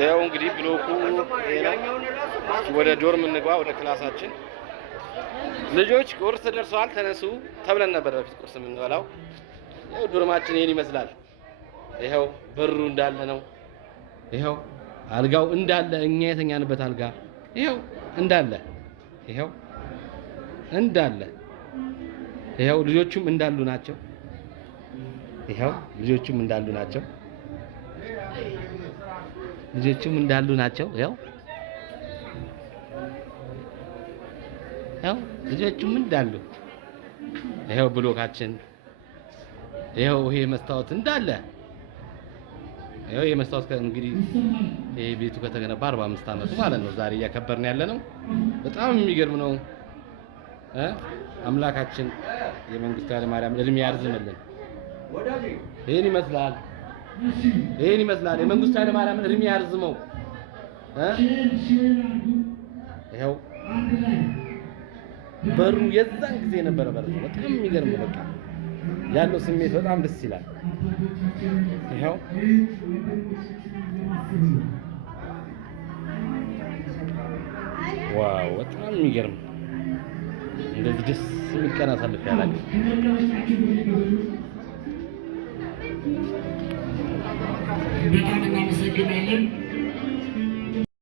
ያው እንግዲህ ብሎኩ ወደ ዶርም እንግባ፣ ወደ ክላሳችን። ልጆች ቁርስ ደርሰዋል ተነሱ ተብለን ነበር በፊት ቁርስ የምንበላው። ያው ዶርማችን ይሄን ይመስላል። ይሄው በሩ እንዳለ ነው። ይሄው አልጋው እንዳለ እኛ የተኛንበት አልጋ ይሄው እንዳለ ይሄው እንዳለ ይሄው ልጆቹም እንዳሉ ናቸው። ይሄው ልጆቹም እንዳሉ ናቸው። ልጆቹም እንዳሉ ናቸው። ይሄው ልጆቹም እንዳሉ ይሄው ብሎካችን ይሄው ይሄ መስታወት እንዳለ ይሄው የመስታወት እንግዲህ ይሄ ቤቱ ከተገነባ 45 አመቱ ማለት ነው። ዛሬ እያከበርን ያለ ነው። በጣም የሚገርም ነው። አምላካችን የመንግስቱ ኃይለማርያም እድሜ ያርዝምልን። ይሄን ይመስላል። የመንግስቱ ኃይለማርያም እድሜ ያርዝመው። ይሄው በሩ የዛን ጊዜ ነበረ በር። በጣም የሚገርም በቃ ያለው ስሜት በጣም ደስ ይላል። ይሄው ዋው በጣም የሚገርም እንደዚህ ደስ የሚል ቀን አሳልፍ ያላል። በጣም እናመሰግናለን።